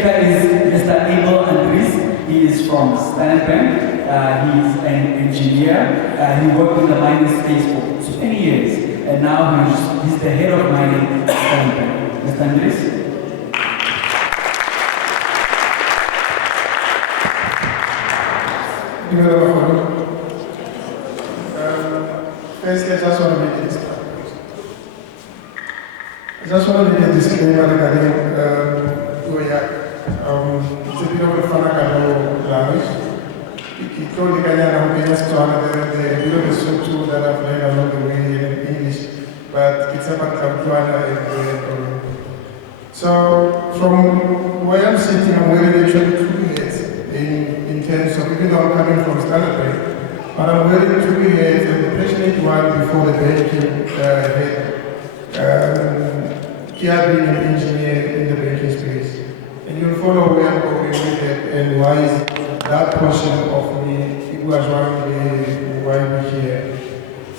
speaker is Mr. Abel Andries. He is from Standard Bank. He's an engineer. He worked in the mining space for 20 years, and now he's the head of mining at Standard Bank. Mr. Andries. First, I just want to make a disclaimer regarding Goya. It's a bit of a Fanagano language. It told the Ghanaian opinions to another, the bit of a structure that I've learned along the way in English, but it's about Kampuana and so, from where I'm sitting, I'm wearing actually 2 hats in terms of, even though I'm coming from Standard Bank, but I'm wearing 2 hats, and the passionate one before the banking head. Here being an engineer in the banking space. And you'll follow where I'm going with it and why is that portion of me, it was why we're here.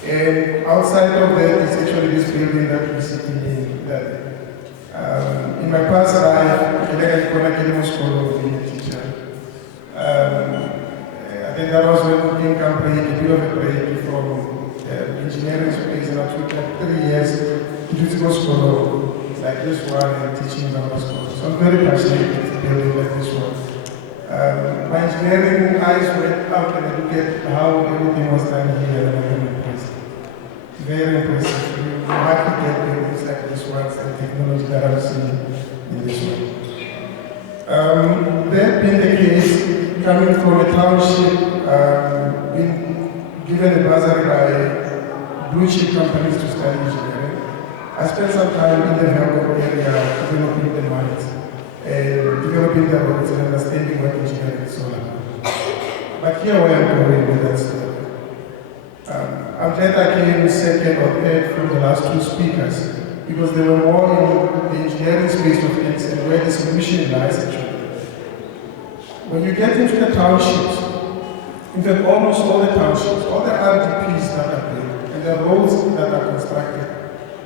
And outside of that is actually this building that we're sitting in. That, in my past life, I school of being a teacher. I think that was when we came a bit of a break from engineering space, and I took like 3 years to do school like this one and teaching about school. So I'm very passionate with building like this one. My engineering eyes went out and I looked at how everything was done here, and I'm very impressed. It's very impressive. You hardly get buildings like this one and technology that I'm seeing in this one. That being the case, coming from a township, being given a bursary by blue chip companies to study engineering, I spent some time in the Melbourne area developing the mines and developing the roads and understanding what engineering is all about. But here where I'm going with that story. I'm glad I came second or third from the last 2 speakers because they were more in the engineering space of things and where the solution lies actually. When you get into the townships, in fact almost all the townships, all the RDPs that are built and the roads that are constructed,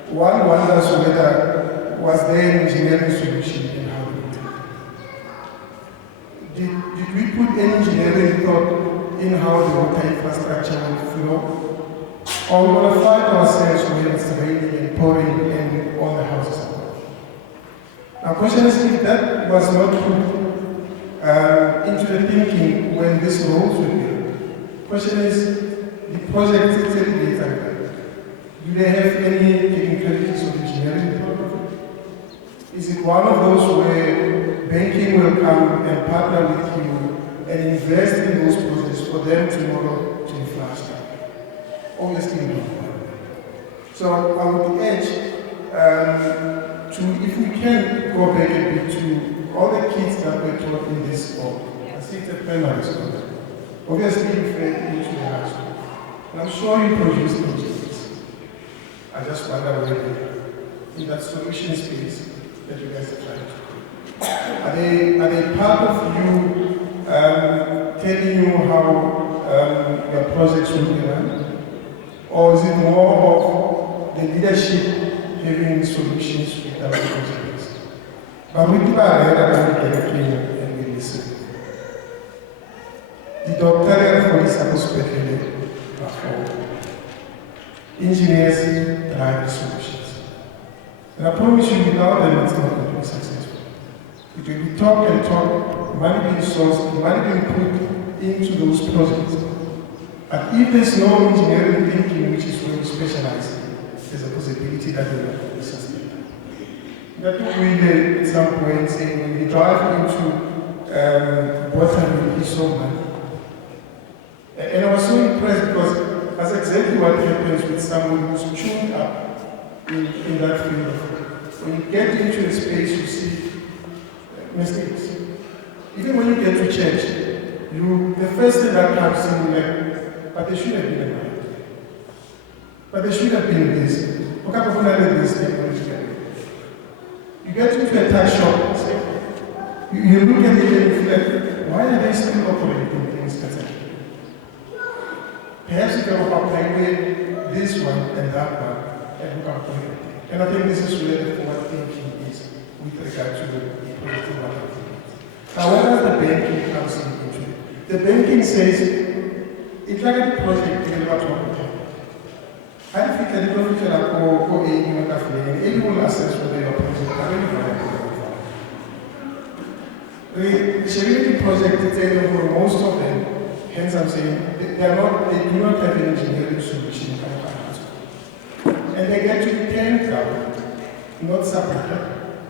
one wonders whether was there an engineering solution in how we did it. Did we put any engineering thought in how the water infrastructure will flow? Or we will find ourselves when it's raining and pouring in on the houses? Now, the question is, if that was not put into the thinking when these roads were built, the question is, the project itself is like that. Do they have any technicalities of engineering? Is it one of those where banking will come and partner with you and invest in those projects for them tomorrow to be flashed out? Obviously not. So I would urge to, if we can go back a bit to all the kids that were taught in this school, I think the primary school, obviously you fed into the high school. And I'm sure you produce engineers. I just wonder whether in that solution space that you guys are trying to do. Are they part of you telling you how your projects will be run? Or is it more of the leadership having solutions with our projects? But we do our head and we listen. The doctoral for this aspect engineers drive the solutions. And I promise you, without them, it's not going to be successful. It will be talk and talk, money being sourced, money being put into those projects. And if there's no engineering thinking, which is where we specialize, there's a possibility that we will be sustained. That we at some point saying when we drive into BOTHAVILLE, so money. And I was so impressed because that's exactly what happens with someone who's tuned up in that field. When you get into a space, you see mistakes. Even when you get to church, the first thing that comes in, like, but they should have been a mind. But they should have been this. What kind of this technology? You get into a tire shop, you look at it and you feel like, why are they still operating things like that? Perhaps you can apply this one and that one and look at it. And I think this is where the forward thinking is with regard to the project. However, the banking comes into it. The banking says, it's like a project in the water. I think that the project will assess whether your project is ready for it. The Serenity project is able for most of them, hence I'm saying, they do not have an engineering solution. And they get to be turned down, not supported.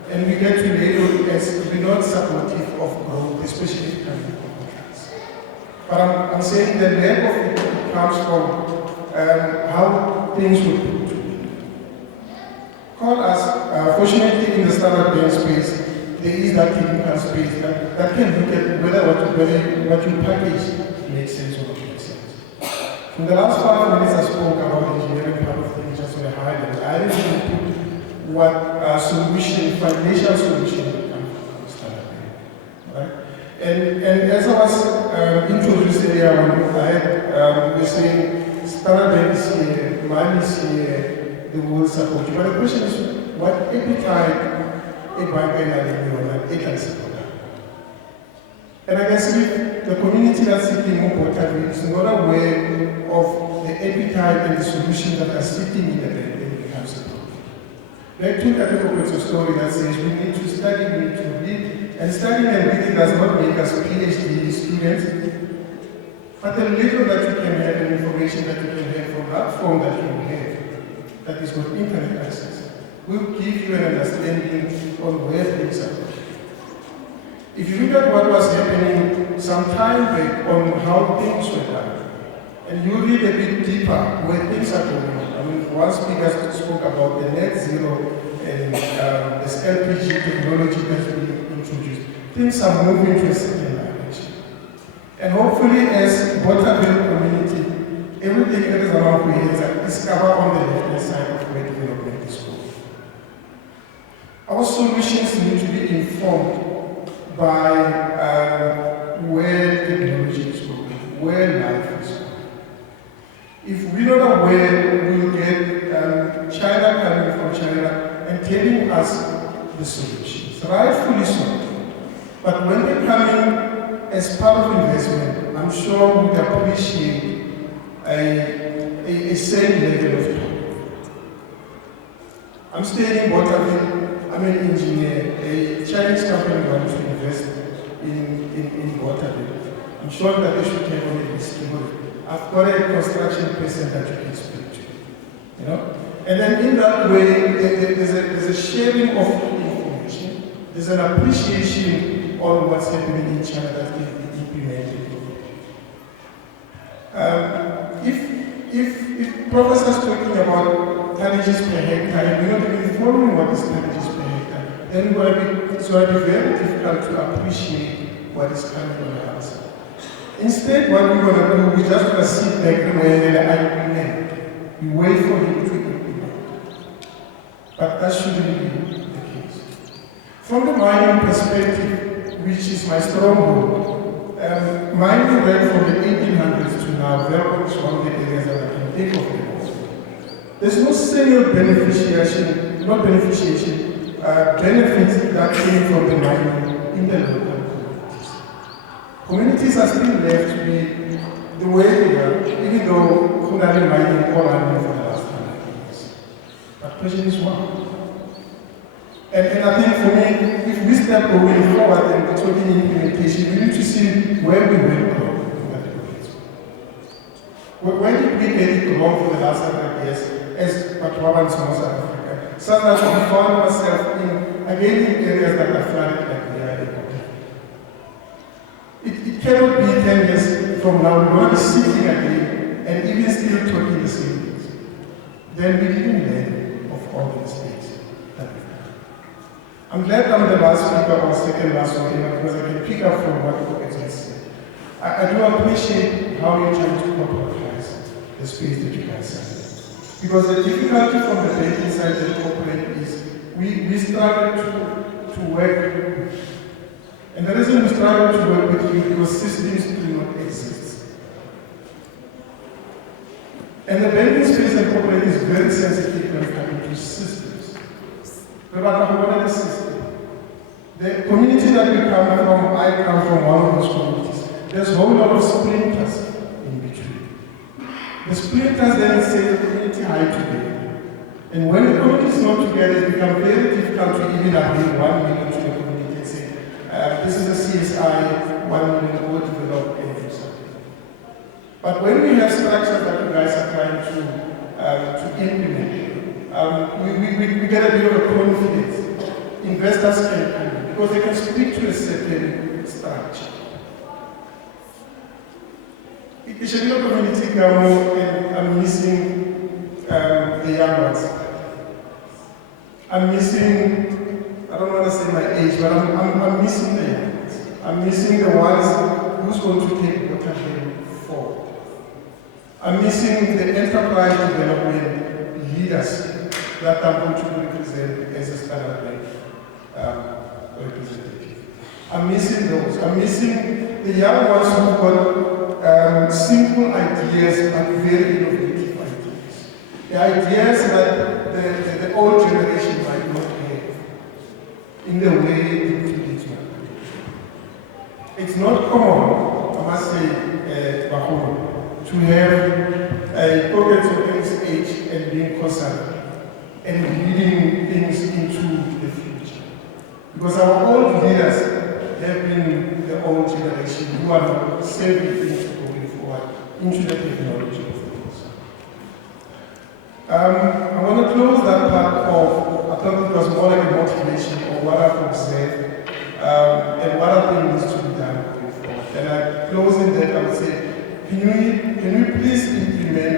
And we get to label as not supportive of growth, especially if it comes from contracts. But I'm saying the lack of it comes from how things would put to be. Call us, fortunately in the standard bank space, there is that technical space that can look at whether what you package makes sense or not makes sense. In the last 5 minutes I spoke about engineering part of things just on a high level. I didn't put what financial solution would come from standard bank. Right? And as I was introduced earlier on, we were saying standard bank is here, mine is here, the world support you. But the question is, what appetite a bank can support that? And I guess if the community that's sitting in BOTHAVILLE is not aware of the appetite and the solutions that are sitting in the bank, then it becomes a problem. Back to the story that says we need to study, we need to read, and studying and reading does not make us PhD students, but the little that you can have and information that you can have from that form that you have, that is what internet access, will give you an understanding on where things are going. If you look at what was happening some time back on how things were done, and you read a bit deeper where things are going on. I mean, one speaker spoke about the net zero and this LPG technology that's being introduced. Things are moving to a certain direction. And hopefully, as BOTHAVILLE community, everything that is around here is discovered on the left-hand side of where development is going. Our solutions need to be informed by where technology is going, where life is going. If we're not aware, we'll get China coming from China and telling us the solutions, rightfully so. But when they come in as part of investment, I'm sure we appreciate a same level of talk. I'm staying in BOTHAVILLE, I'm an engineer, a Chinese company wants to invest in BOTHAVILLE. I'm sure that they should have on a list. I've got a construction person that you can speak to, you know? And then in that way, there's a sharing of information, there's an appreciation on what's happening in China that can be implemented. If professors talking about tonnages per hectare, and we're not even following what is tonnages per hectare, then it's going to be very difficult to appreciate what is coming on the outside. Instead, what we're going to do, we're just going to sit back and implement. We wait for him to implement. But that shouldn't be the case. From the mining perspective, which is my stronghold, mining ran from the 1800s to now, very much one of the areas that I can think of the most. There's no single beneficiation benefits that came from the mining in the local communities. Communities are still left to be the way they are, even though Kunali mining all around for the last 100 years. But the question is why? And I think for me, if we start going forward and we're talking implementation, we need to see where we went wrong. Where did we get it wrong for the last 100 years as Patwaba and South Africa? So that we found ourselves in areas that are flooded like we are in. It cannot be 10 years from now, we're going to be sitting again and even still talking the same things. Then we didn't learn of all the mistakes that we've done. I'm glad I'm the last speaker or second last one because I can pick up from what you just said. I do appreciate how you're trying to corporatize the space that you guys have. Because the difficulty from the banking side of the corporate is we started to work, and the reason we started to work with you because systems do not exist. And the banking space and corporate is very sensitive when it comes to systems. But I want the system. The community that we come from, I come from one of those communities. There's a whole lot of splinters in between. The splinters then say the community hide together. And when the community is not together, it becomes very difficult to even agree 1 million to the community and say, this is a CSI, 1 million go develop and do something. But when we have structures that you guys are trying to implement, we get a bit of a confidence. Investors can come because they can speak to a certain structure. The Shadilo community, and I'm missing the young ones. I'm missing, I don't want to say my age, but I'm missing the young ones. I'm missing the ones who's going to take BOTHAVILLE forward. I'm missing the enterprise development leaders that I'm going to represent as a Standard Bank representative. I'm missing those. I'm missing the young ones who've got simple ideas but very innovative ideas. The ideas that the old generation might not have in the way it is. It's not common, I must say, to have a pocket of age and being concerned and leading things into the future. Because our old leaders have been the old generation who are not saving things going forward into the technology of things. I want to close that part of, I thought it was more like a motivation of what I've observed and what I think needs to be done going forward. And I close in that I would say, can we please implement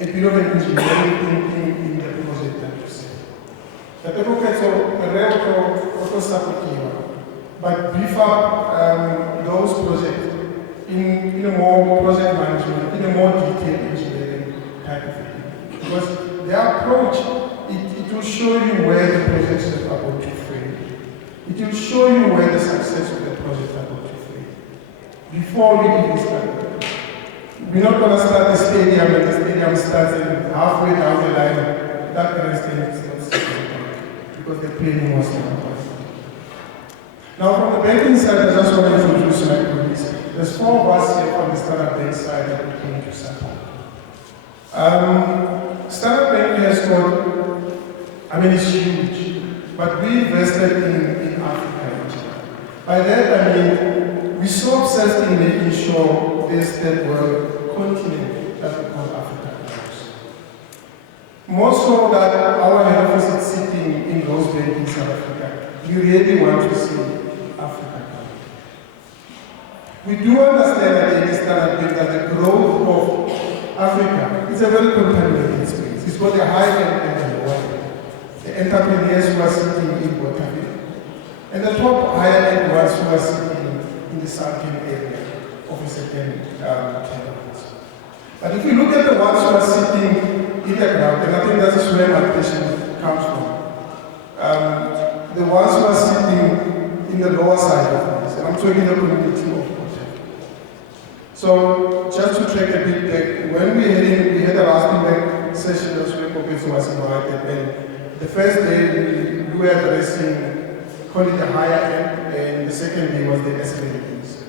a bit of an engineering thinking in the project that you said? But beef up those projects in a more project management, in a more detailed engineering type of thing. Because their approach, it will show you where the projects are going to fail. It will show you where the success of the project are going to fail. Before we even start. We're not going to start the stadium and the stadium starts halfway down the line. That grandstand is not stable because the planning was not done. Now, from the banking side, I just want to introduce my colleagues. There's 4 of us here from the Standard Bank side that we came to support. Standard Bank has got, it's huge, but we invested in Africa. By that, I mean, we so obsessed in making sure this third world continent that we call Africa grows. More so that our head office is sitting in those banks in South Africa. We really want to see Africa grow. We do understand that in the Standard Bank that the growth of Africa is a very contaminated space. It's got a high end and a low end. The entrepreneurs who are sitting in BOTHAVILLE, and the top higher end ones who are sitting in the southern area of a certain campus. But if you look at the ones who are sitting in the ground, and I think that's where my question comes from, the ones who are sitting in the lower side of this, and I'm talking the community of BOTHAVILLE. So just to track a bit back, when we had a last back session that's where Popes was invited, and the first day we were addressing, call it the higher end, and the second day was the SMEs.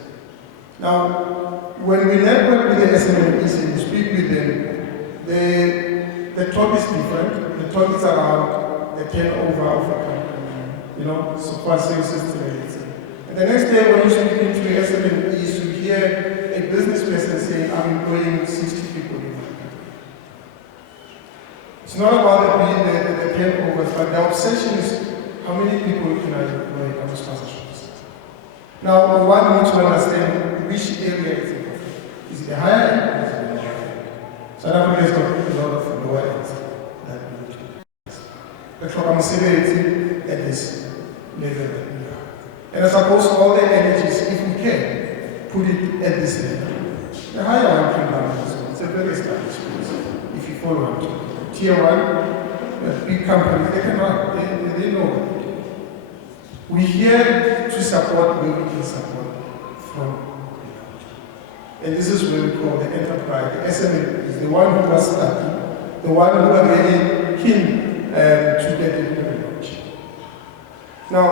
Now, when we network with the SMEs and speak with them, the talk is different. The talk is around the turnover of a company, support services to the And the next day when you speak into the SMEs, you hear a business person saying, I'm employing 60 people in my company. It's not about the turnovers, but the obsession is how many people can I employ on the sponsorships? Now, one needs to understand which area is it. Is it the higher end or is it the lower end? South Africa has got a lot of lower ends that we need to. That's what I'm saying at this level that we are. And I suppose all the energies, if we can, put it at this level. The higher one can run this one. It's a very established place. If you follow it. Tier 1, big companies, they can run. They know what they do. We're here to support where we can support from. And this is what we call the enterprise. The SME is the one who was starting, the one who are really keen to get into the knowledge. Now,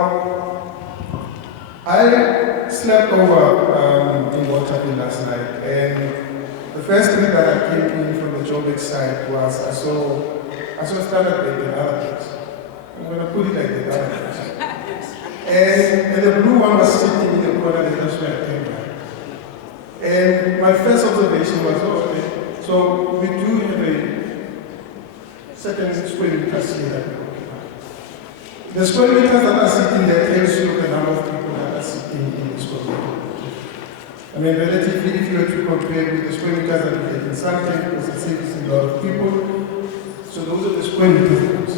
I slept over in BOTHAVILLE last night, and the first thing that I came in from the Joburg side was I saw Standard Bank and other things. I'm going to put it like the other things. And the blue one was sitting in the corner, and that's where I came back. And my first observation was, oh, okay, so we do have a certain square meters here that we occupy. The square meters that are sitting there tells you the number of people that are sitting in the square meter. I mean, relatively, if you were to compare with the square meters that we get in Sunday, because it saves a lot of people, so those are the square meters.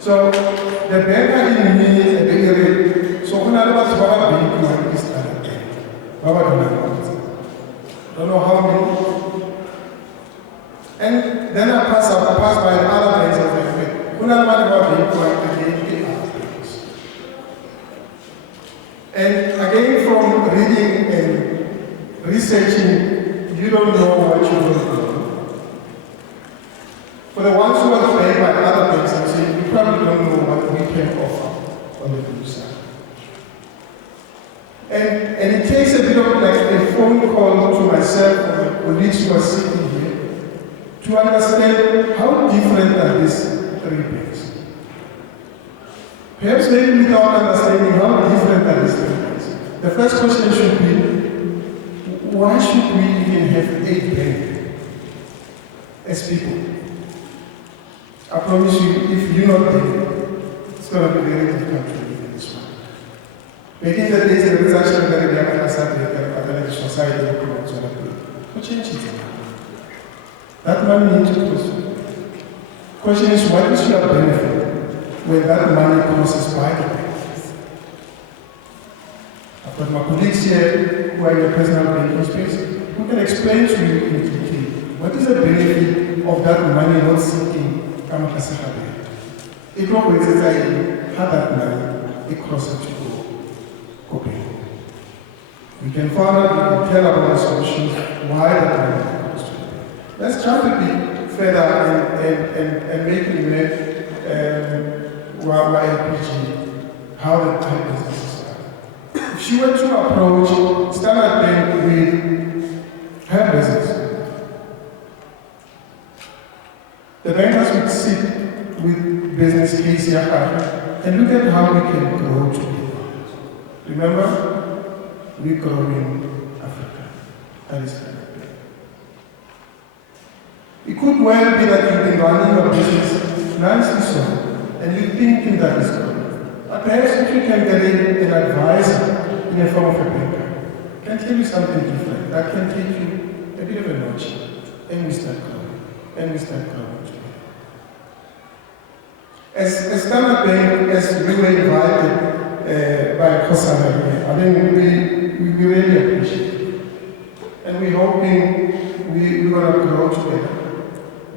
So the banker in me is a big area. So when I was about being to this other day, don't know how many. And then I pass by other places of the faith. When I was about being to other places. And again, from reading and researching, you don't know what you don't know. For the ones who are paid by other banks, I'm saying you probably don't know what we can offer on the blue side. And it takes a bit of like a phone call to myself and my colleagues who are sitting here to understand how different are these three banks. Perhaps maybe without understanding how different are these three banks. The first question should be, why should we even have 8 banks as people? I promise you, if you're not there, it's going to be very difficult to live in this one. Making the days there is actually very young and the society to change it. That money needs to cost. The question is, what is your benefit when that money crosses by the bank? I've got my colleagues here who are in the personal banking space who can explain to you in detail what is the benefit of that money not sitting. It not waits as I have that money, it crosses to go pay. We can find out, we can tell about the solutions, why that money goes to pay. Let's jump a bit further and make it LPG, how the type business is done. If she were to approach Standard Bank with her business, the bankers would sit with business case here and look at how we can grow together. Remember, we grow in Africa. That is Standard Bank. It could well be that you've been running your business nicely so, and you're thinking that is good. But perhaps if you can get an advisor in the form of a banker, can tell you something different, that can take you a bit of a notch, and we start growing, and we start growing. As Standard Bank, as we were invited by Kosana, I think we really appreciate it. And we're hoping we're going to grow together.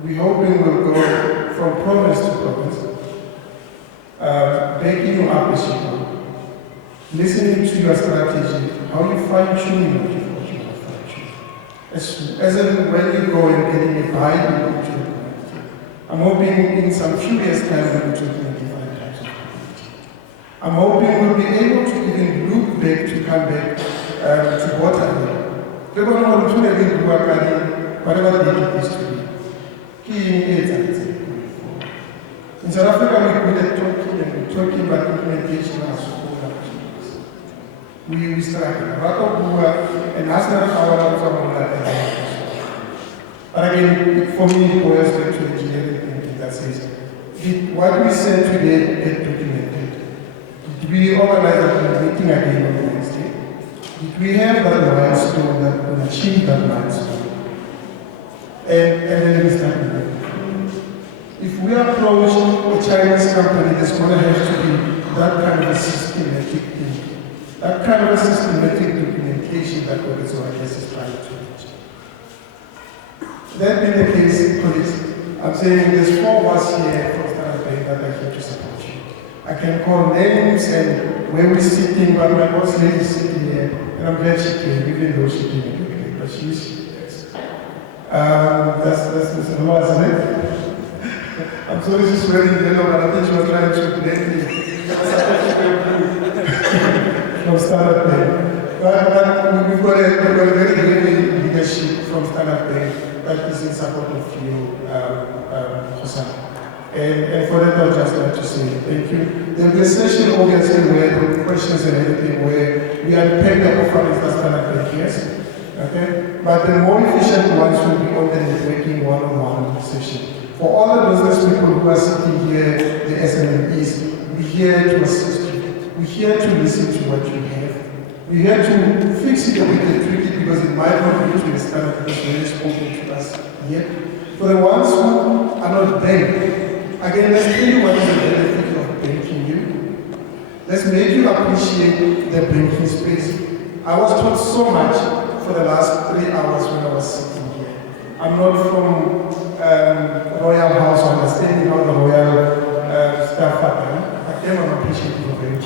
We're hoping we'll go from province to province, backing you up as you go, listening to your strategy, how you fine-tune what you want to fine-tune. As in when you go and getting a buy-in into the community. I'm hoping in some few years' time we'll be talking about different types of community. I'm hoping we'll be able to even look back to come back to BOTHAVILLE. We're going to do whatever they need to be. In South Africa, we're good at talking about implementation of school activities. We struggle. And that's not our but again, for me, it boils back to engineering thinking that says, what we said today get documented. Did we organize a meeting again on Wednesday? Did we have that milestone that will achieve that milestone? And then we start moving. If we approach a Chinese company, there's going to have to be that kind of a systematic thing, that kind of a systematic documentation that organization is trying to reach. That being the case, colleagues, I'm saying there's 4 of us here from Standard Bank that are here to support you. I can call names and where we're sitting, but my boss lady is sitting here, and I'm glad she came, even though she didn't look like, but she's that's Mr. Noah, isn't it? I'm sorry she's wearing yellow, but I think she was trying to blend me. from Standard Bank. But we've got a very heavy leadership from Standard Bank that is in support of you, Hosan. And for that, I'd just like to say thank you. There'll be a session, obviously, where there will be questions and everything, where we unpack the offerings that Standard Bank has. Okay? But the more efficient ones will be on the networking one-on-one session. For all the business people who are sitting here, the SMEs, we're here to assist you. We're here to listen to what you have. We're here to fix it a bit and tweak it because it might not be to the standard because they spoken to us yet. For the ones who are not banked, again, let's tell you what is the benefit of banking you. Let's make you appreciate the banking space. I was taught so much for the last 3 hours when I was sitting here. I'm not from Royal House, I understand how the Royal staff are. I came and appreciative of it.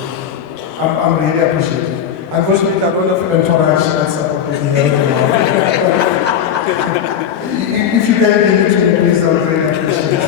I'm really appreciative. Unfortunately, I don't have an entourage that supported me. If you can give it to me, please, I would really appreciate it.